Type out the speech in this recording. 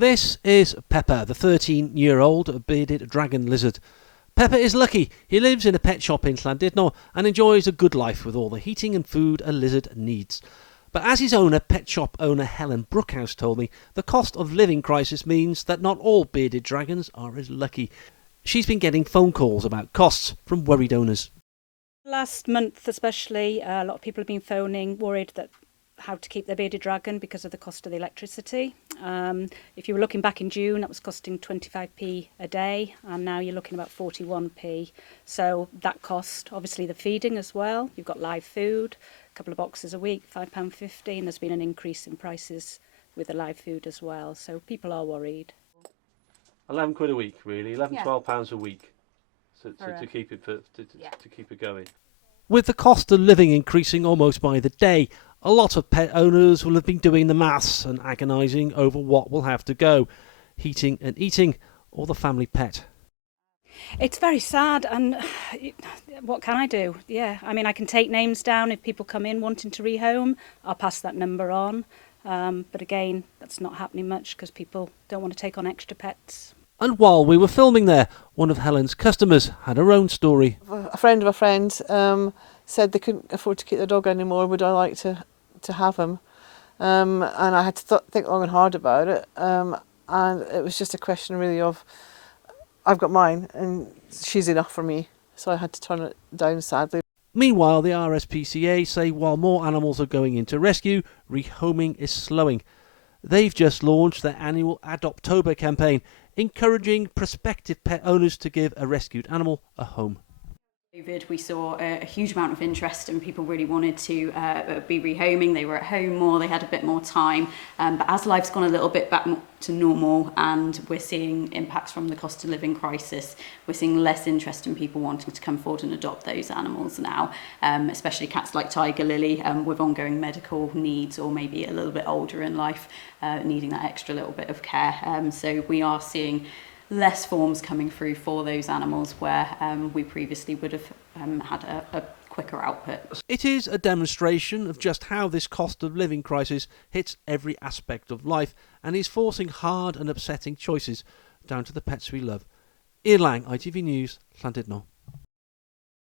This is Pepper, the 13-year-old bearded dragon lizard. Pepper is lucky. He lives in a pet shop in Llandudno and enjoys a good life with all the heating and food a lizard needs. But as his owner, pet shop owner Helen Brookhouse, told me, the cost of living crisis means that not all bearded dragons are as lucky. She's been getting phone calls about costs from worried owners. Last month especially, a lot of people have been phoning, worried that how to keep their bearded dragon because of the cost of the electricity. If you were looking back in June, that was costing 25p a day, and now you're looking about 41p. So that cost, obviously the feeding as well. You've got live food, a couple of boxes a week, £5.50, and there's been an increase in prices with the live food as well. So people are worried. £11 a week, really, £12 a week to keep it going. With the cost of living increasing almost by the day, a lot of pet owners will have been doing the maths and agonising over what will have to go, heating and eating, or the family pet. It's very sad, and what can I do? Yeah, I mean, I can take names down. If people come in wanting to rehome, I'll pass that number on. But again, that's not happening much because people don't want to take on extra pets. And while we were filming there, one of Helen's customers had her own story. A friend of a friend said they couldn't afford to keep their dog anymore. Would I like to have him? And I had to think long and hard about it. And it was just a question really of, I've got mine and she's enough for me. So I had to turn it down, sadly. Meanwhile, the RSPCA say while more animals are going into rescue, rehoming is slowing. They've just launched their annual Adoptober campaign, encouraging prospective pet owners to give a rescued animal a home. COVID, we saw a huge amount of interest and people really wanted to be rehoming. They were at home more, they had a bit more time. But as life's gone a little bit back to normal and we're seeing impacts from the cost of living crisis, we're seeing less interest in people wanting to come forward and adopt those animals now, especially cats like Tiger Lily with ongoing medical needs or maybe a little bit older in life, needing that extra little bit of care. So we are seeing less forms coming through for those animals where we previously would have had a quicker output. It is a demonstration of just how this cost of living crisis hits every aspect of life and is forcing hard and upsetting choices down to the pets we love. Ian Lang, ITV News, Llandudno.